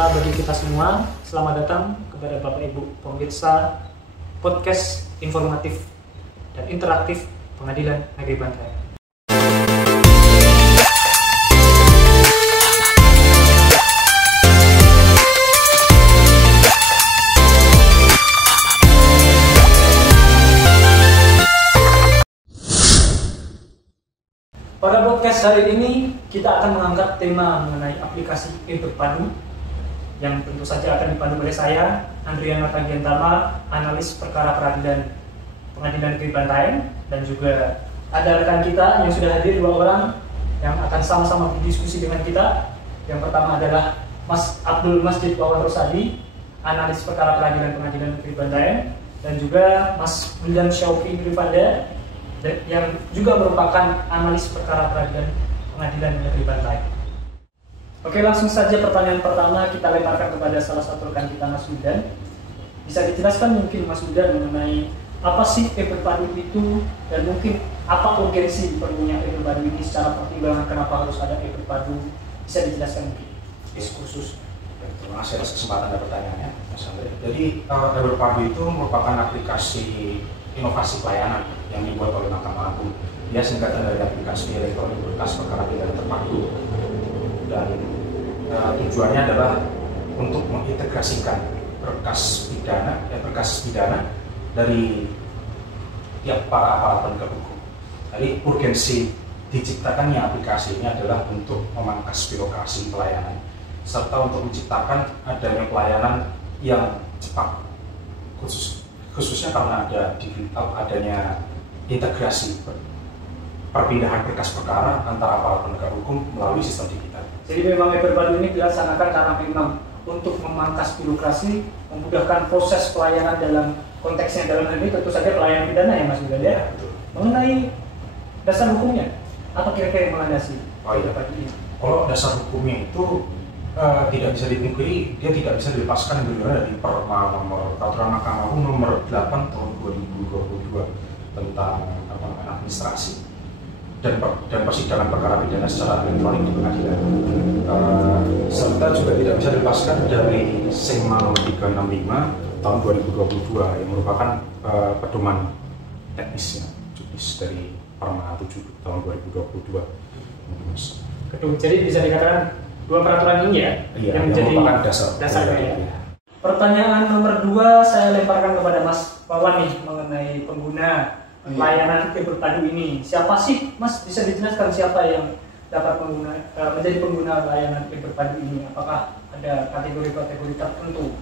sejahtera bagi kita semua. Selamat datang kepada Bapak Ibu pemirsa podcast informatif dan interaktif Pengadilan Negeri Bantaeng. Pada podcast hari ini kita akan mengangkat tema mengenai aplikasi e-Berpadu yang tentu saja akan dipandu oleh saya, Andriana Tagiantama, analis perkara peradilan Pengadilan Negeri Bantaeng, dan juga ada rekan kita yang sudah hadir 2 orang yang akan sama-sama berdiskusi dengan kita. Yang pertama adalah Mas Abdul Masjid Wawan Rosadi, analis perkara peradilan Pengadilan Negeri Bantaeng, dan juga Mas William Syaufi Rifanda yang juga merupakan analis perkara peradilan Pengadilan Negeri Bantaeng. Oke, langsung saja pertanyaan pertama kita lemparkan kepada salah satu rekan kita, Mas Wildan. Bisa dijelaskan mungkin Mas Wildan mengenai apa sih e-Berpadu itu, dan mungkin apa urgensi perlunya e-Berpadu ini secara pertimbangan kenapa harus ada e-Berpadu? Bisa dijelaskan mungkin diskursus. Terima kasih atas kesempatan dan pertanyaannya, Mas Andre. Jadi e-Berpadu itu merupakan aplikasi inovasi pelayanan yang dibuat oleh Mahkamah Agung. Dia singkatan dari aplikasi elektronik berkas perkara pidana terpadu, dan tujuannya adalah untuk mengintegrasikan berkas pidana dari tiap para aparat penegak hukum. Jadi urgensi diciptakannya aplikasi ini adalah untuk memangkas birokrasi pelayanan serta untuk menciptakan adanya pelayanan yang cepat, khususnya karena adanya integrasi perpindahan berkas perkara antara aparat penegak hukum melalui sistem digital. Jadi memang e-Berpadu ini dilaksanakan karena memang untuk memangkas birokrasi, memudahkan proses pelayanan dalam konteksnya, dalam hal ini tentu saja pelayanan pidana ya Mas Wildan ya. Mengenai dasar hukumnya, apa kira-kira yang melandasi e-Berpadu ini? Kalau dasar hukumnya itu tidak bisa dipungkiri, dia tidak bisa dilepaskan dari Perma nomor Peraturan Mahkamah Agung nomor 8 tahun 2022 tentang administrasi dan persidangan perkara pidana secara elektronik di pengadilan. Serta juga tidak bisa dilepaskan dari SEMA nomor 365 tahun 2022 yang merupakan pedoman teknisnya judis dari Perma 7 tahun 2022. Jadi bisa dikatakan 2 peraturan ini ya, yang menjadi dasarnya ya. Pertanyaan nomor 2 saya lemparkan kepada Mas Wawan nih mengenai pengguna layanan e-Berpadu ini. Siapa sih Mas, bisa dijelaskan siapa yang dapat menjadi pengguna layanan e-Berpadu ini? Apakah ada kategori-kategori tertentu?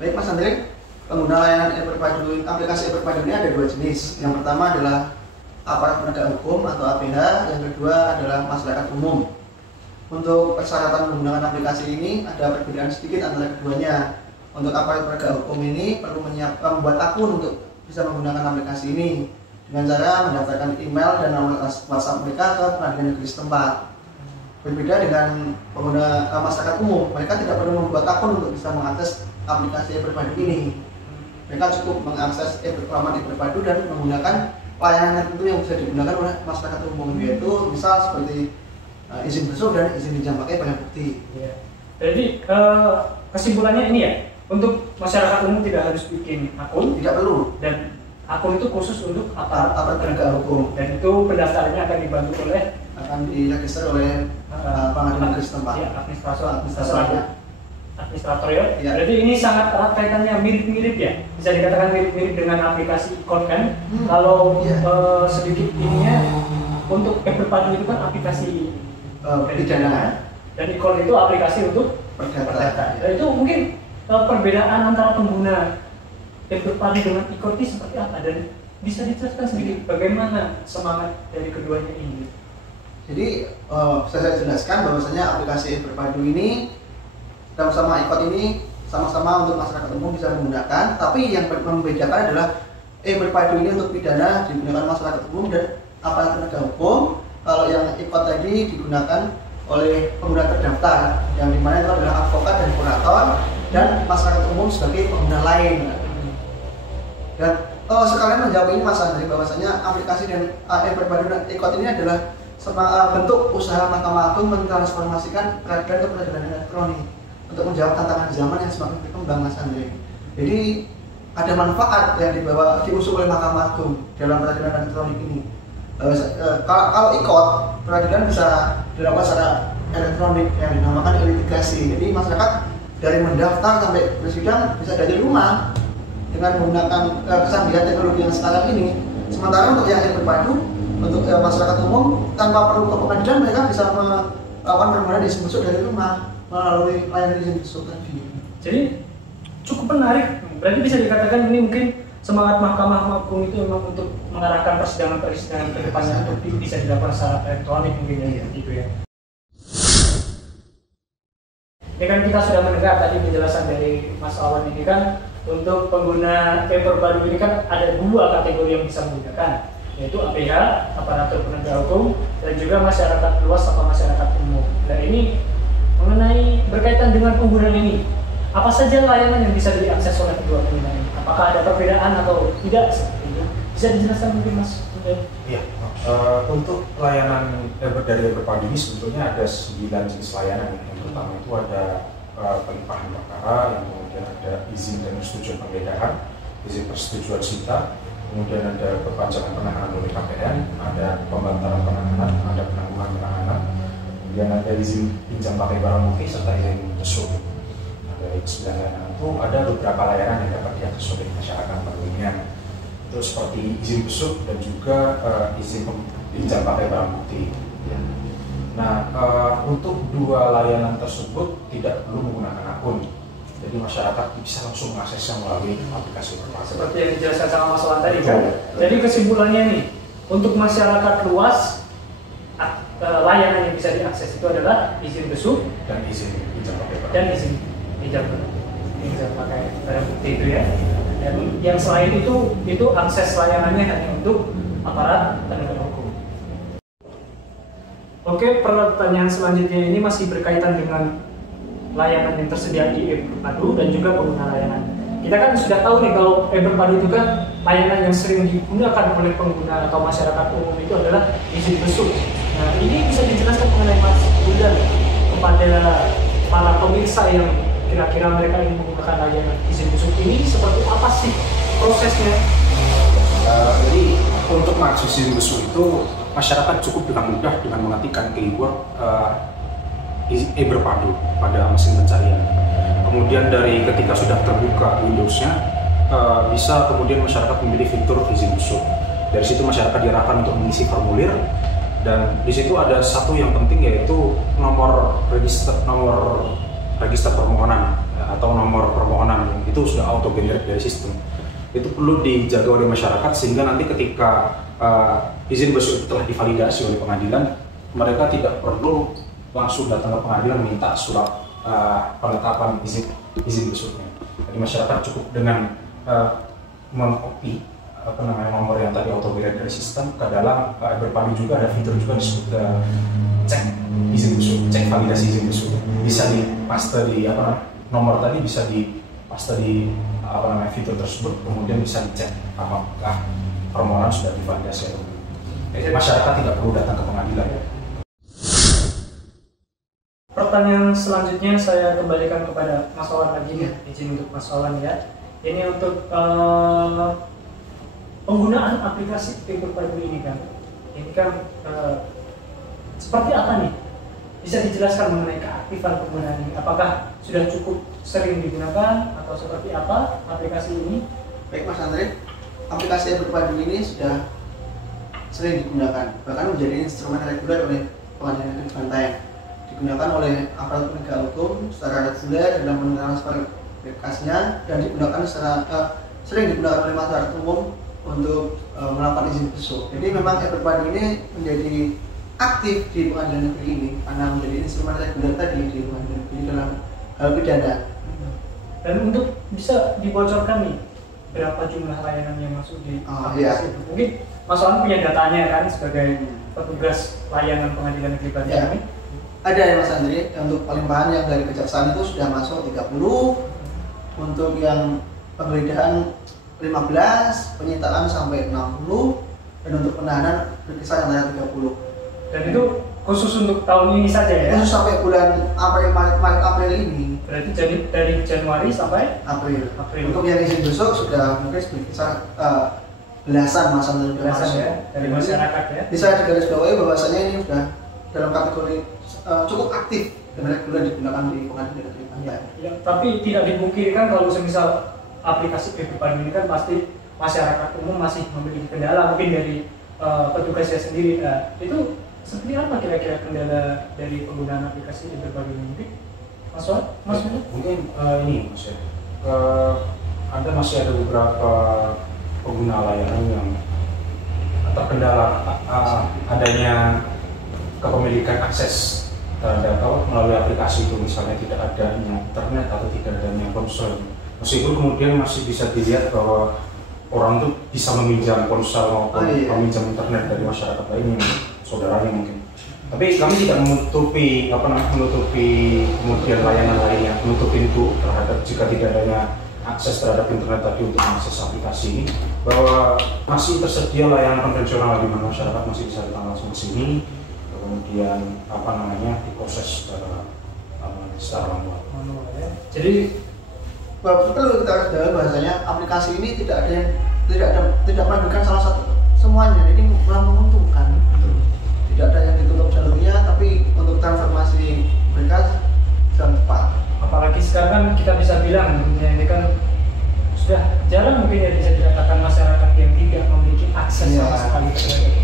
Baik Mas Andre, pengguna layanan e-Berpadu, aplikasi e-Berpadu ini ada 2 jenis. Yang pertama adalah aparat penegak hukum atau APH, yang kedua adalah masyarakat umum. Untuk persyaratan menggunakan aplikasi ini ada perbedaan sedikit antara keduanya. Untuk aparat penegak hukum ini perlu membuat akun untuk bisa menggunakan aplikasi ini dengan cara mendaftarkan email dan nomor WhatsApp mereka ke pengadilan negeri setempat. Berbeda dengan pengguna masyarakat umum, mereka tidak perlu membuat akun untuk bisa mengakses aplikasi e-Berpadu ini. Mereka cukup mengakses laman e-Berpadu dan menggunakan layanan tertentu yang bisa digunakan oleh masyarakat umum, yaitu misal seperti izin besok dan izin pinjam pakai barang bukti. Ya. Jadi kesimpulannya ini ya, untuk masyarakat umum tidak harus bikin akun, tidak perlu, dan akun itu khusus untuk aparat penegak hukum, dan itu pendaftarannya akan dibantu oleh diregister oleh pengadilan negeri setempat. Ya, administrator ya. Ya. Berarti ini sangat erat kaitannya, mirip-mirip ya. Bisa dikatakan mirip-mirip dengan aplikasi e-Court kan. Kalau sedikit ininya, untuk e-Berpadu itu kan aplikasi pidana, dan e-Court itu aplikasi untuk perdata. Nah, itu mungkin perbedaan antara pengguna e-Berpadu dengan e-Court ini seperti apa, dan bisa dijelaskan sedikit bagaimana semangat dari keduanya ini? Jadi saya jelaskan bahwasanya aplikasi e-Berpadu ini dan sama e-Court ini sama-sama untuk masyarakat umum bisa menggunakan, tapi yang membedakan adalah e-Berpadu ini untuk pidana digunakan masyarakat umum dan aparat penegak hukum. Kalau yang e-Court tadi digunakan oleh pengguna terdaftar, yang dimana itu adalah advokat dan kurator, dan masyarakat umum sebagai pengguna lain. Dan sekalian menjawab ini Mas Andri, bahwasanya aplikasi dan e-Berpadu dan e-Court ini adalah bentuk usaha Mahkamah Agung mentransformasikan peradilan ke peradilan elektronik. untuk menjawab tantangan zaman yang semakin berkembang, Mas Andre. Jadi ada manfaat yang diusung oleh Mahkamah Agung dalam peradilan elektronik ini. Kalau ikut peradilan bisa dilakukan secara elektronik yang dinamakan e-litigasi. Jadi masyarakat dari mendaftar sampai bersidang bisa dari rumah dengan menggunakan kecanggihan teknologi yang sekarang ini. Sementara untuk yang berpadu, untuk masyarakat umum tanpa perlu ke pengadilan, mereka bisa melakukan permohonan izin besuk dari rumah melalui layanan izin besuk tadi. Jadi cukup menarik. Berarti bisa dikatakan ini mungkin semangat Mahkamah Agung itu memang untuk mengarahkan persidangan ke depannya untuk bisa dilakukan secara elektronik mungkin ya, gitu ya. Ini kan kita sudah mendengar tadi penjelasan dari Mas Awan ini kan, untuk pengguna e-Perpadu ini kan ada 2 kategori yang bisa menggunakan, yaitu APH, aparatur penegak hukum, dan juga masyarakat luas atau masyarakat umum. Nah ini mengenai berkaitan dengan penggunaan ini, apa saja layanan yang bisa diakses oleh kedua pengguna ini? Apakah ada perbedaan atau tidak seperti itu? Bisa dijelaskan mungkin Mas? Iya, untuk layanan dari e-Perpadu ini sebetulnya ada 9 jenis layanan. Yang pertama itu ada pelimpahan perkara, yang kemudian ada izin dan persetujuan penggeledahan, izin persetujuan sita, kemudian ada perpanjangan penahanan oleh KPN, ada pembantaran penahanan, ada penangguhan penahanan, kemudian ada izin pinjam pakai barang bukti serta izin besuk. Dari 9 layanan itu ada beberapa layanan yang dapat diakses oleh masyarakat pada umumnya. Itu seperti izin besuk dan juga izin pinjam pakai barang bukti. Ya. Nah, untuk 2 layanan tersebut tidak perlu menggunakan akun. Jadi masyarakat bisa langsung mengaksesnya melalui aplikasi e-Perpadu. Seperti yang dijelaskan sama Mas Wan tadi kan. Jadi kesimpulannya nih, untuk masyarakat luas layanan yang bisa diakses itu adalah izin besuk dan izin pinjam pakai barang. Dan izin pinjam pakai barang bukti itu ya. Dan yang selain itu akses layanannya hanya untuk aparat penegak hukum. Oke, pertanyaan selanjutnya ini masih berkaitan dengan layanan yang tersedia di e-Perpadu dan juga pengguna layanan. Kita kan sudah tahu nih kalau e-Perpadu itu kan layanan yang sering digunakan oleh pengguna atau masyarakat umum itu adalah izin besuk. Nah, ini bisa dijelaskan mengenai Mas Wildan kepada para pemirsa yang kira-kira mereka ingin menggunakan layanan izin besuk ini seperti apa sih prosesnya? Jadi untuk mengakses izin besuk itu masyarakat cukup dengan mudah dengan mengetikkan keyword e-Perpadu pada mesin pencarian. Kemudian dari ketika sudah terbuka Windows-nya, bisa kemudian masyarakat memilih fitur izin besuk. Dari situ masyarakat diarahkan untuk mengisi formulir, dan di situ ada satu yang penting, yaitu nomor register permohonan atau nomor permohonan. Itu sudah auto generate dari sistem. Itu perlu dijaga oleh masyarakat sehingga nanti ketika izin besuk itu telah divalidasi oleh pengadilan, mereka tidak perlu langsung datang ke pengadilan minta surat penetapan izin besuknya. Jadi masyarakat cukup dengan mengcopy nomor yang tadi auto generate dari sistem ke dalam e-Perpadu. Juga ada fitur juga disebut cek izin besuk, cek validasi izin besuk. Bisa dipaste di nomor tadi bisa dipaste di fitur tersebut, kemudian bisa dicek apakah permohonan sudah divalidasi atau belum. Jadi masyarakat tidak perlu datang ke pengadilan. Pertanyaan selanjutnya saya kembalikan kepada Mas Awan lagi ya. Izin untuk Mas Awan ya. Ini untuk penggunaan aplikasi e-Perpadu ini kan. Ini kan seperti apa nih? Bisa dijelaskan mengenai keaktifan penggunaan ini? Apakah sudah cukup sering digunakan atau seperti apa aplikasi ini? Baik Mas Andre, aplikasi e-Perpadu ini sudah sering digunakan, bahkan menjadi instrumen reguler oleh Pengadilan Negeri Bantaeng. Digunakan oleh aparat penegak hukum secara reguler dalam mentransfer berkasnya, dan digunakan sering digunakan oleh masyarakat umum untuk melakukan izin besuk. Jadi memang e-Perpadu ini menjadi aktif di Pengadilan Negeri ini karena menjadi instrumen reguler tadi di Pengadilan Negeri dalam hal pidana. Dan untuk bisa dibocorkan nih berapa jumlah layanan yang masuk di aplikasi itu? Mungkin Mas Awan punya datanya kan sebagai petugas layanan Pengadilan Negeri Bantaeng ini? Ada ya Mas Andri, untuk pelimpahan yang dari kejaksaan itu sudah masuk 30, untuk yang penggeledahan 15, penyitaan sampai 60, dan untuk penahanan berkisar antara 30. Dan itu khusus untuk tahun ini saja ya? Khusus sampai bulan Maret April ini. Berarti jadi dari Januari sampai April. April. Untuk yang izin besok sudah mungkin sekitar belasan masa ya dari masyarakat ya. Bisa digarisbawahi bahwasanya ini sudah dalam kategori cukup aktif dan reguler digunakan di pengadilan negeri Banten. Ya, tapi tidak dipungkirkan kalau semisal aplikasi Padu ini kan pasti masyarakat umum masih memiliki kendala mungkin dari petugasnya sendiri. Nah, itu seperti apa kira-kira kendala dari penggunaan aplikasi Padu ini? Mungkin Mas mungkin ini Mas ya. Masih ada beberapa pengguna layanan yang terkendala adanya kepemilikan akses terhadap melalui aplikasi itu, misalnya tidak adanya internet atau tidak adanya ponsel. Meskipun kemudian masih bisa dilihat bahwa orang itu bisa meminjam ponsel maupun meminjam internet dari masyarakat lainnya, saudaranya mungkin. Tapi kami tidak menutupi kemudian layanan lainnya, menutupi itu terhadap jika tidak adanya akses terhadap internet tadi untuk mengakses aplikasi ini, bahwa masih tersedia layanan konvensional di mana masyarakat masih bisa datang langsung ke sini, kemudian diproses secara manual. Jadi perlu kita ketahui bahwasanya aplikasi ini tidak merugikan salah satu, semuanya ini malah menguntungkan. Tidak ada yang ditutup jalurnya, tapi untuk transformasi mereka cepat. Apalagi sekarang kan kita bisa bilang dunia ini kan sudah jarang mungkin ya bisa dikatakan masyarakat yang tidak memiliki akses sama sekali terhadap.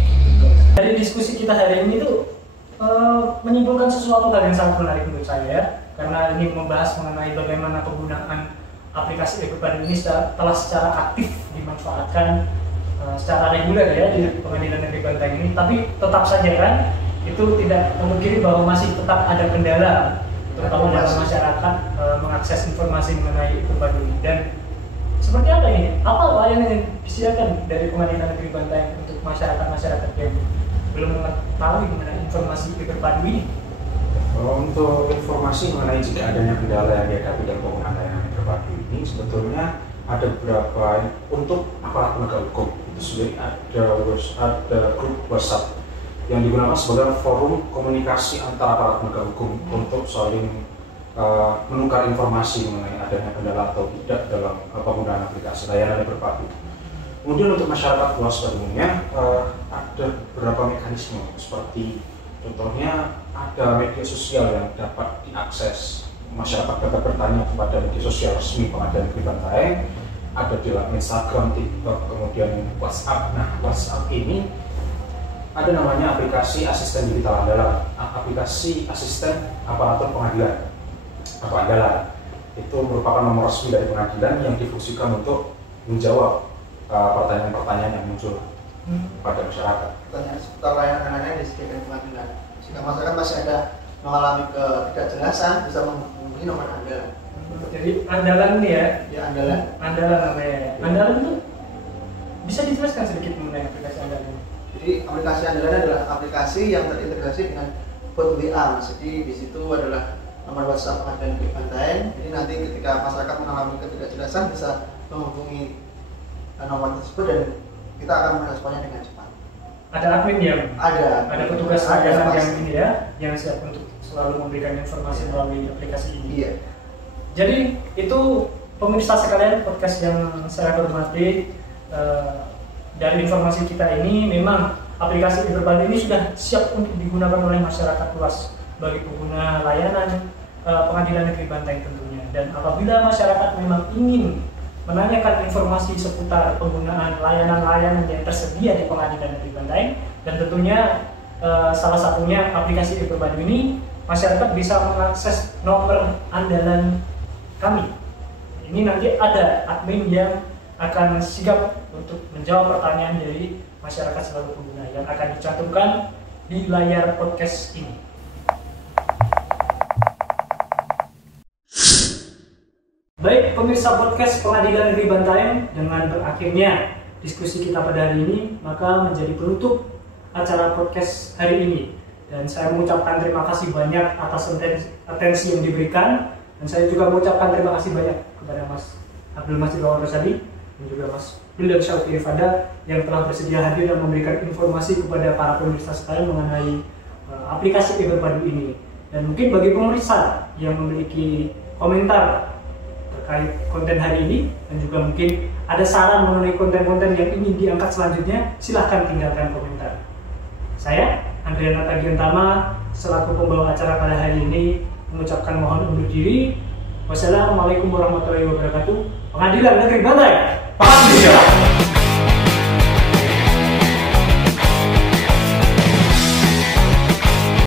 Dari diskusi kita hari ini tuh menyimpulkan sesuatu hal yang sangat menarik menurut saya ya, karena ini membahas mengenai bagaimana penggunaan aplikasi Padu ini telah secara aktif dimanfaatkan secara reguler ya di Pengadilan Negeri Banten ini, tapi tetap saja kan itu tidak memungkiri bahwa masih tetap ada kendala terutama dalam masyarakat mengakses informasi mengenai Padu ini. Dan seperti apa ini? Apa layanan yang disediakan dari Pengadilan Negeri Banten untuk masyarakat yang belum mengetahui mengenai informasi Padu ini? Untuk informasi mengenai jika adanya kendala yang dihadapi dalam penggunaan layanan Padu ini, sebetulnya ada beberapa untuk aparat penegak hukum itu sendiri ada grup WhatsApp yang digunakan sebagai forum komunikasi antara aparat penegak hukum untuk saling menukar informasi mengenai adanya kendala atau tidak dalam penggunaan aplikasi layanan Padu. Kemudian untuk masyarakat luas pada umumnya ada beberapa mekanisme seperti contohnya ada media sosial yang dapat diakses. Masyarakat dapat bertanya kepada media sosial resmi Pengadilan Negeri Banten, ada di Instagram, TikTok, kemudian WhatsApp. Nah, WhatsApp ini ada namanya aplikasi asisten digital andalan, aplikasi asisten aparatur pengadilan atau andalan. Itu merupakan nomor resmi dari pengadilan yang difungsikan untuk menjawab pertanyaan-pertanyaan yang muncul pada masyarakat. Pertanyaan seputar layanan yang disediakan pengadilan. Jika masyarakat masih ada mengalami ketidakjelasan, bisa menghubungi nomor andalan. Jadi andalan ini ya? Ya, andalan. Andalan namanya. Andalan itu bisa dijelaskan sedikit mengenai aplikasi andalan ini? Jadi aplikasi andalan adalah aplikasi yang terintegrasi dengan bot WA. Jadi di situ adalah nomor WhatsApp Pengadilan Negeri Banten. Jadi nanti ketika masyarakat mengalami ketidakjelasan bisa menghubungi nomor tersebut dan kita akan meresponnya dengan cepat. Ada admin yang ada petugas layanan yang ini ya, yang siap untuk selalu memberikan informasi melalui aplikasi ini. Iya. Jadi itu pemirsa sekalian podcast yang saya hormati, dari informasi kita ini memang aplikasi Padu ini sudah siap untuk digunakan oleh masyarakat luas bagi pengguna layanan Pengadilan Negeri Banten tentunya. Dan apabila masyarakat memang ingin menanyakan informasi seputar penggunaan layanan-layanan yang tersedia di Pengadilan Negeri Banten, dan tentunya salah satunya aplikasi Padu ini, masyarakat bisa mengakses nomor andalan kami. Ini nanti ada admin yang akan sigap untuk menjawab pertanyaan dari masyarakat selalu pengguna yang akan dicantumkan di layar podcast ini. Baik pemirsa podcast Pengadilan Negeri Banten, dengan berakhirnya diskusi kita pada hari ini, maka menjadi penutup acara podcast hari ini. Dan saya mengucapkan terima kasih banyak atas atensi yang diberikan, dan saya juga mengucapkan terima kasih banyak kepada Mas Abdul Majid Rosadi dan juga Mas Bildan Syauki Fada yang telah bersedia hadir dan memberikan informasi kepada para pemirsa sekalian mengenai aplikasi e-Berpadu ini. Dan mungkin bagi pemirsa yang memiliki komentar terkait konten hari ini dan juga mungkin ada saran mengenai konten-konten yang ingin diangkat selanjutnya, silahkan tinggalkan komentar. Saya, Andriana Tagiantama, selaku pembawa acara pada hari ini, mengucapkan mohon undur diri. Wassalamualaikum warahmatullahi wabarakatuh. Pengadilan Negeri Bantai, Paham tidak?